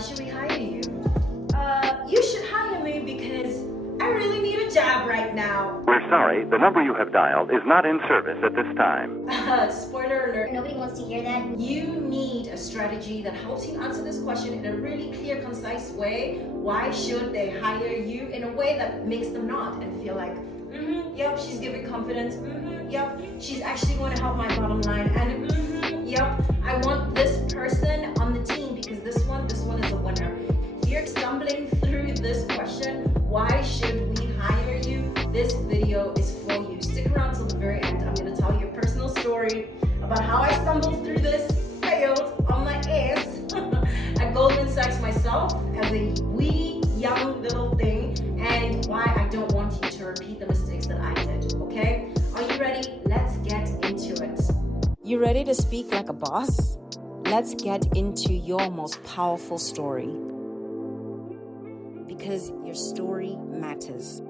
should we hire you? You should hire me because I really need a job right now. We're sorry, the number you have dialed is not in service at this time. Spoiler alert. Nobody wants to hear that. You need a strategy that helps you answer this question in a really clear, concise way. Why should they hire you? In a way that makes them nod and feel like, yep, she's giving confidence. Yep, she's actually going to help my bottom line. And yep, I want this person on the team because this one is a winner. If you're stumbling through this question, why should we hire you? This video is for you. Stick around till the very end. I'm going to tell you a personal story about how I stumbled through this, failed on my ass at Goldman Sachs myself as a wee young little thing, and why I don't want you to repeat the mistakes that I did, okay? Are you ready? Let's get into it. You ready to speak like a boss? Let's get into your most powerful story. Because your story matters.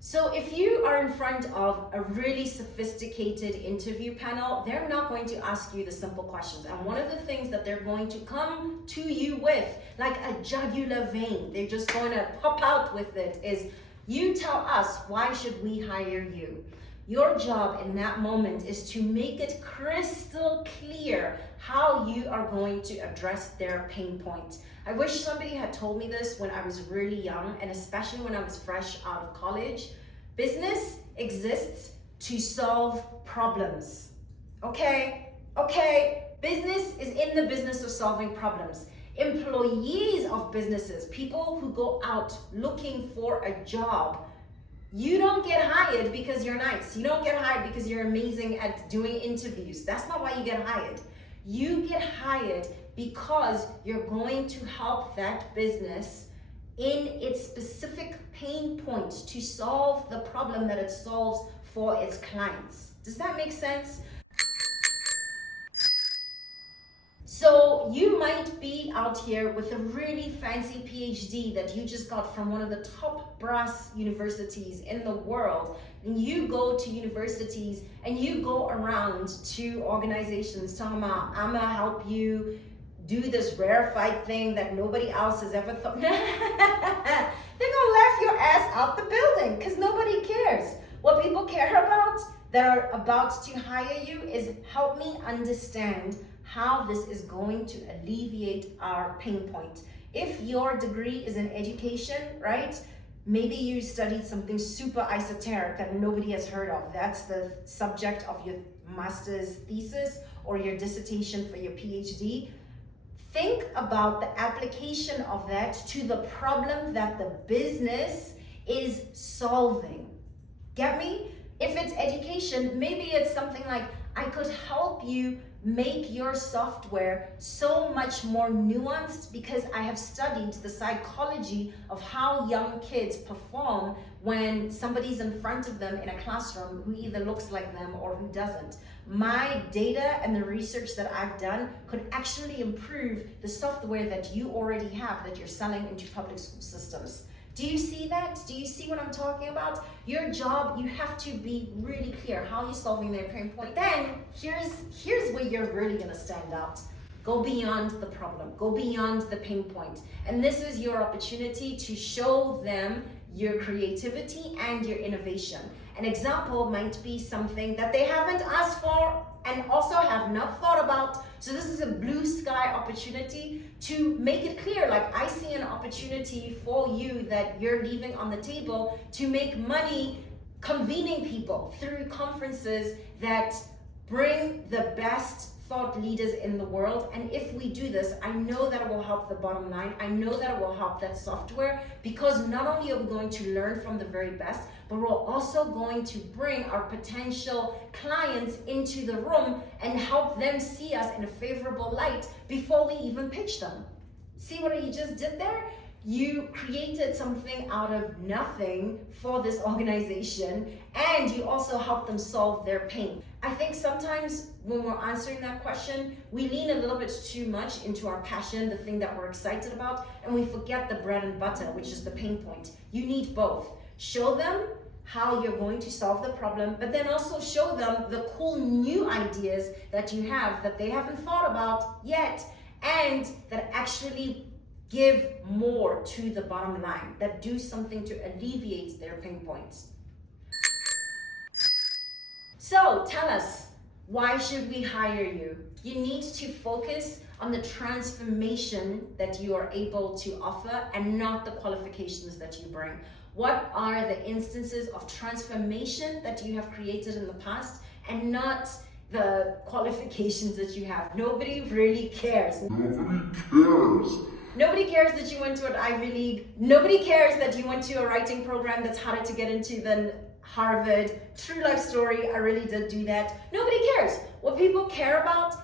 So if you are in front of a really sophisticated interview panel, they're not going to ask you the simple questions. And one of the things that they're going to come to you with, like a jugular vein, they're just going to pop out with it, is you tell us, why should we hire you? Your job in that moment is to make it crystal clear how you are going to address their pain point. I wish somebody had told me this when I was really young, and especially when I was fresh out of college. Business exists to solve problems. Okay? Business is in the business of solving problems. Employees of businesses, people who go out looking for a job, you don't get hired because you're nice. You don't get hired because you're amazing at doing interviews. That's not why you get hired. You get hired because you're going to help that business in its specific pain point to solve the problem that it solves for its clients. Does that make sense? So you might be out here with a really fancy PhD that you just got from one of the top brass universities in the world. And you go to universities and you go around to organizations talking about, I'm gonna help you do this rarefied thing that nobody else has ever thought. They're gonna laugh your ass out the building because nobody cares. What people care about that are about to hire you is help me understand how this is going to alleviate our pain point. If your degree is in education, right? Maybe you studied something super esoteric that nobody has heard of. That's the subject of your master's thesis or your dissertation for your PhD. Think about the application of that to the problem that the business is solving. Get me? If it's education, maybe it's something like, I could help you make your software so much more nuanced because I have studied the psychology of how young kids perform when somebody's in front of them in a classroom who either looks like them or who doesn't. My data and the research that I've done could actually improve the software that you already have that you're selling into public school systems. Do you see that? Do you see what I'm talking about? Your job, you have to be really clear how you're solving their pain point. Then here's where you're really gonna stand out. Go beyond the problem, go beyond the pain point. And this is your opportunity to show them your creativity and your innovation. An example might be something that they haven't asked for and also have not thought about. So this is a blue sky opportunity to make it clear, like I see an opportunity for you that you're leaving on the table to make money convening people through conferences that bring the best thought leaders in the world. And if we do this, I know that it will help the bottom line. I know that it will help that software, because not only are we going to learn from the very best, but we're also going to bring our potential clients into the room and help them see us in a favorable light before we even pitch them. See what you just did there? You created something out of nothing for this organization, and you also helped them solve their pain. I think sometimes when we're answering that question, we lean a little bit too much into our passion, the thing that we're excited about, and we forget the bread and butter, which is the pain point. You need both. Show them how you're going to solve the problem, but then also show them the cool new ideas that you have that they haven't thought about yet, and that actually give more to the bottom line, that do something to alleviate their pain points. So tell us, why should we hire you? You need to focus on the transformation that you are able to offer and not the qualifications that you bring. What are the instances of transformation that you have created in the past and not the qualifications that you have? Nobody really cares. Nobody cares that you went to an Ivy League. Nobody cares that you went to a writing program that's harder to get into than Harvard. True life story, I really did do that. Nobody cares. What people care about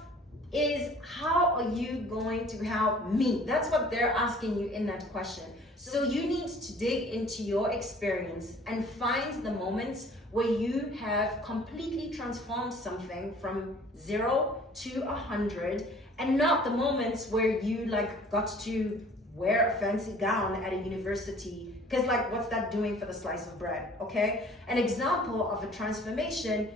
is, how are you going to help me? That's what they're asking you in that question. So you need to dig into your experience and find the moments where you have completely transformed something from 0 to 100, and not the moments where you got to wear a fancy gown at a university, because what's that doing for the slice of bread? Okay, an example of a transformation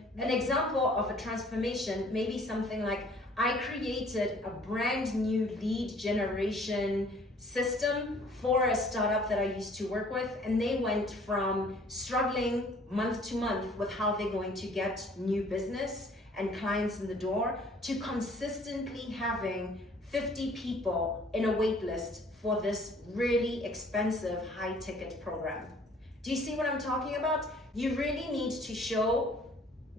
may be something like, I created a brand new lead generation system for a startup that I used to work with, and they went from struggling month to month with how they're going to get new business and clients in the door to consistently having 50 people in a wait list for this really expensive high ticket program. Do you see what I'm talking about? You really need to show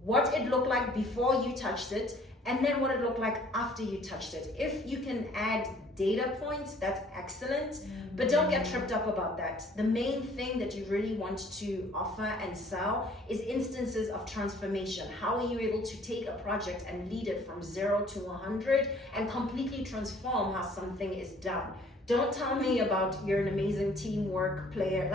what it looked like before you touched it, and then what it looked like after you touched it. If you can add data points, that's excellent, but don't get tripped up about that. The main thing that you really want to offer and sell is instances of transformation. How are you able to take a project and lead it from 0 to 100 and completely transform how something is done? Don't tell me about you're an amazing teamwork player.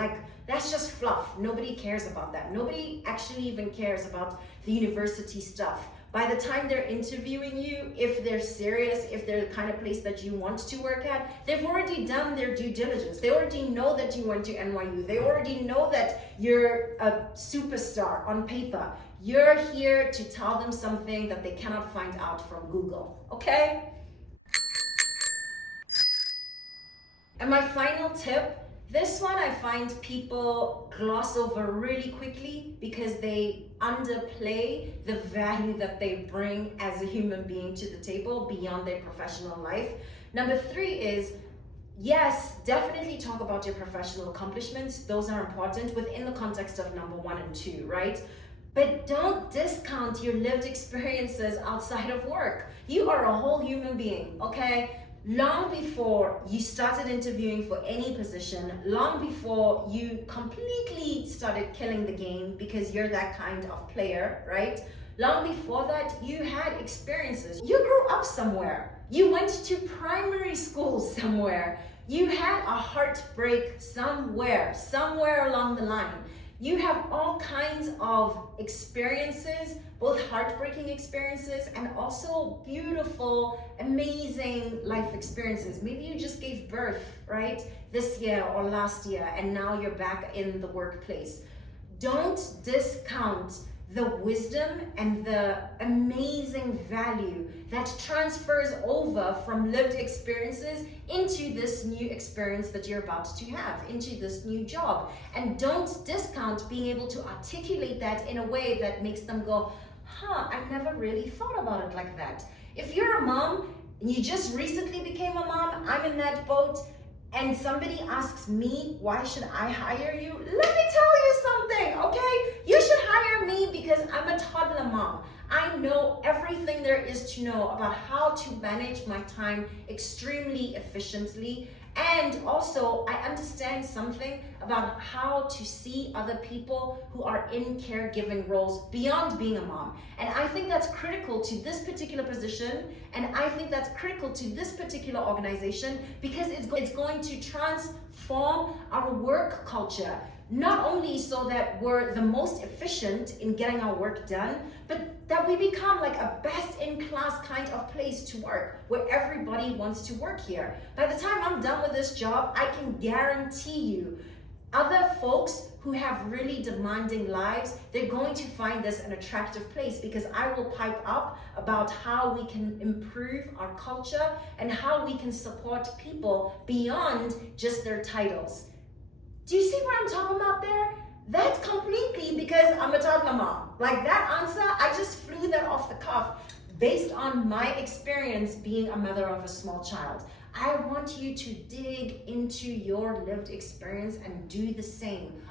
That's just fluff. Nobody cares about that. Nobody actually even cares about the university stuff. By the time they're interviewing you, if they're serious, if they're the kind of place that you want to work at, they've already done their due diligence. They already know that you went to NYU. They already know that you're a superstar on paper. You're here to tell them something that they cannot find out from Google, okay? And my final tip, this one I find people gloss over really quickly because they underplay the value that they bring as a human being to the table beyond their professional life. Number 3 is, yes, definitely talk about your professional accomplishments. Those are important within the context of number 1 and 2, right? But don't discount your lived experiences outside of work. You are a whole human being, okay? Long before you started interviewing for any position, long before you completely started killing the game because you're that kind of player, right? Long before that, you had experiences. You grew up somewhere. You went to primary school somewhere. You had a heartbreak somewhere along the line. You have all kinds of experiences, both heartbreaking experiences and also beautiful, amazing life experiences. Maybe you just gave birth, right? This year or last year, and now you're back in the workplace. Don't discount the wisdom and the amazing value that transfers over from lived experiences into this new experience that you're about to have, into this new job. And don't discount being able to articulate that in a way that makes them go, I never really thought about it like that. If you're a mom and you just recently became a mom, I'm in that boat, and somebody asks me, why should I hire you? Let me tell you something, okay? You should hire me because I'm a toddler mom. I know everything there is to know about how to manage my time extremely efficiently. And also, I understand something about how to see other people who are in caregiving roles beyond being a mom. And I think that's critical to this particular position. And I think that's critical to this particular organization because it's going to transform our work culture. Not only so that we're the most efficient in getting our work done, but that we become like a best-in-class kind of place to work, where everybody wants to work here. By the time I'm done with this job, I can guarantee you, other folks who have really demanding lives, they're going to find this an attractive place, because I will pipe up about how we can improve our culture and how we can support people beyond just their titles. Do you see what I'm talking about there? That's completely because I'm a toddler mom. Like that answer, I just flew that off the cuff based on my experience being a mother of a small child. I want you to dig into your lived experience and do the same.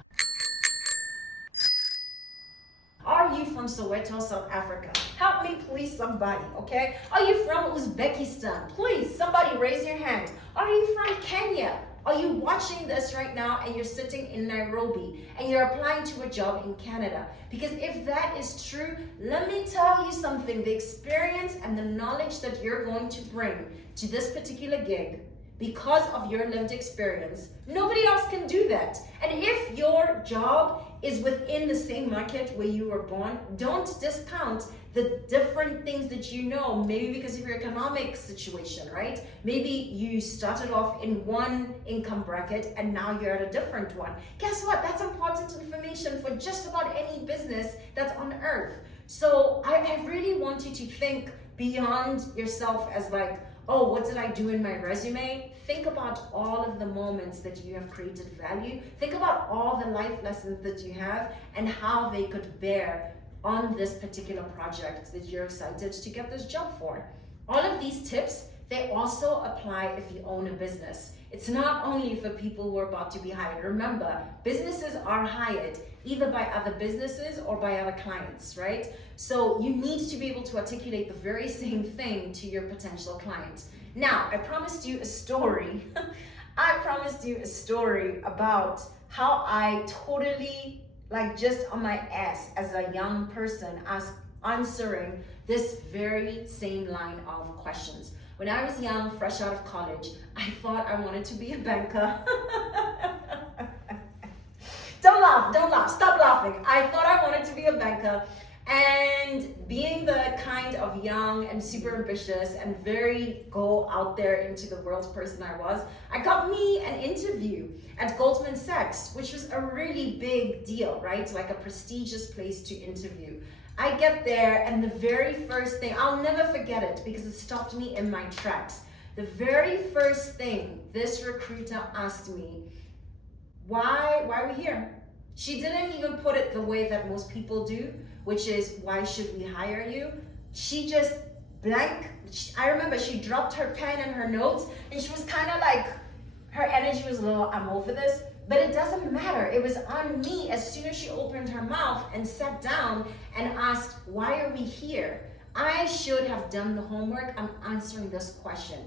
Are you from Soweto, South Africa? Help me please, somebody, okay? Are you from Uzbekistan? Please, somebody raise your hand. Are you from Kenya? Are you watching this right now and you're sitting in Nairobi and you're applying to a job in Canada? Because if that is true, let me tell you something. The experience and the knowledge that you're going to bring to this particular gig, because of your lived experience, nobody else can do that. And if your job is within the same market where you were born, don't discount the different things that you know, maybe because of your economic situation, right? Maybe you started off in one income bracket and now you're at a different one. Guess what? That's important information for just about any business that's on earth. So I really want you to think beyond yourself as like, oh, what did I do in my resume? Think about all of the moments that you have created value. Think about all the life lessons that you have and how they could bear on this particular project that you're excited to get this job for. All of these tips, they also apply if you own a business. It's not only for people who are about to be hired. Remember, businesses are hired either by other businesses or by other clients, right? So you need to be able to articulate the very same thing to your potential client. Now, I promised you a story. I promised you a story about how I totally, like just on my ass as a young person, answering this very same line of questions. When I was young, fresh out of college, I thought I wanted to be a banker. Don't laugh, stop laughing. I thought I wanted to be a banker, and being the kind of young and super ambitious and very go out there into the world person I was, I got me an interview at Goldman Sachs, which was a really big deal, right? Like a prestigious place to interview. I get there, and the very first thing, I'll never forget it because it stopped me in my tracks. The very first thing this recruiter asked me, why are we here? She didn't even put it the way that most people do, which is, why should we hire you? She just I remember she dropped her pen and her notes, and she was kind of like, her energy was a little, I'm over this, but it doesn't matter. It was on me as soon as she opened her mouth and sat down and asked, why are we here? I should have done the homework. I'm answering this question.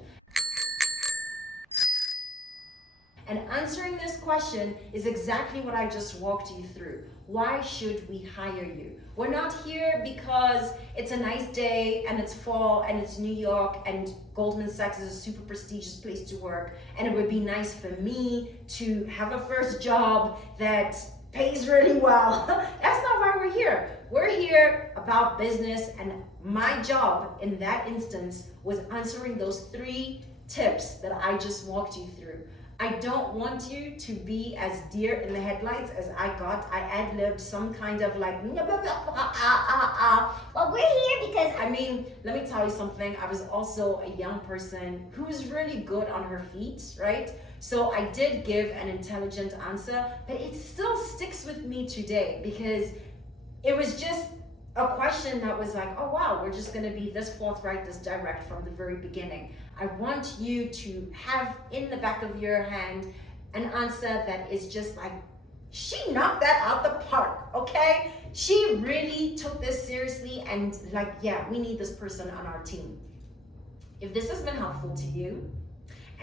And answering this question is exactly what I just walked you through. Why should we hire you? We're not here because it's a nice day and it's fall and it's New York and Goldman Sachs is a super prestigious place to work, and it would be nice for me to have a first job that pays really well. That's not why we're here. We're here about business, and my job in that instance was answering those 3 tips that I just walked you through. I don't want you to be as deer in the headlights as I got. I ad-libbed some kind of like, well, we're here because, I mean, let me tell you something. I was also a young person who was really good on her feet, right? So I did give an intelligent answer, but it still sticks with me today because it was just a question that was like, oh wow, we're just gonna be this forthright, this direct from the very beginning. I want you to have in the back of your hand an answer that is just like, she knocked that out the park, okay? She really took this seriously and like, yeah, we need this person on our team. If this has been helpful to you,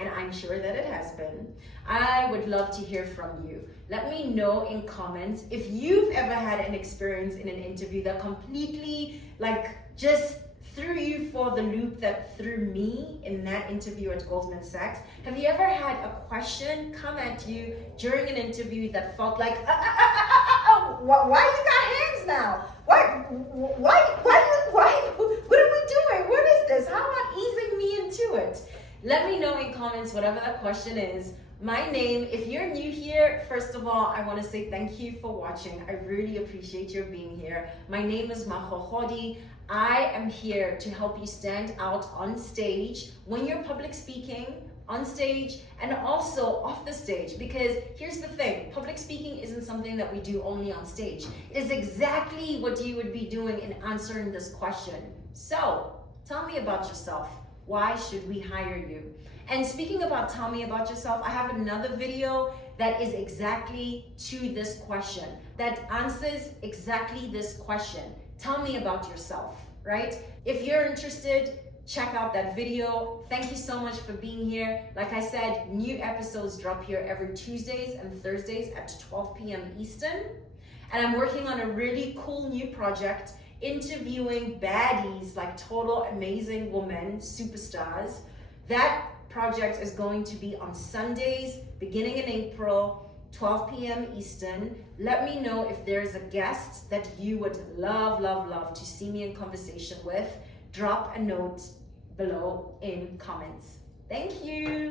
and I'm sure that it has been, I would love to hear from you. Let me know in comments if you've ever had an experience in an interview that completely like just threw you for the loop that threw me in that interview at Goldman Sachs. Have you ever had a question come at you during an interview that felt like, why you got hands now? Why, what are we doing? What is this? How about easing me into it? Let me know in comments whatever that question is. My name, if you're new here, first of all, I want to say thank you for watching. I really appreciate your being here. My name is Magogodi. I am here to help you stand out on stage when you're public speaking, on stage, and also off the stage. Because here's the thing, public speaking isn't something that we do only on stage. It is exactly what you would be doing in answering this question. So, tell me about yourself. Why should we hire you? And speaking about tell me about yourself, I have another video that is exactly to this question, that answers exactly this question. Tell me about yourself, right? If you're interested, check out that video. Thank you so much for being here. Like I said, new episodes drop here every Tuesdays and Thursdays at 12 p.m. Eastern. And I'm working on a really cool new project, interviewing baddies, like total amazing women, superstars. That project is going to be on Sundays, beginning in April, 12 p.m. Eastern. Let me know if there's a guest that you would love to see me in conversation with. Drop a note below in comments. Thank you.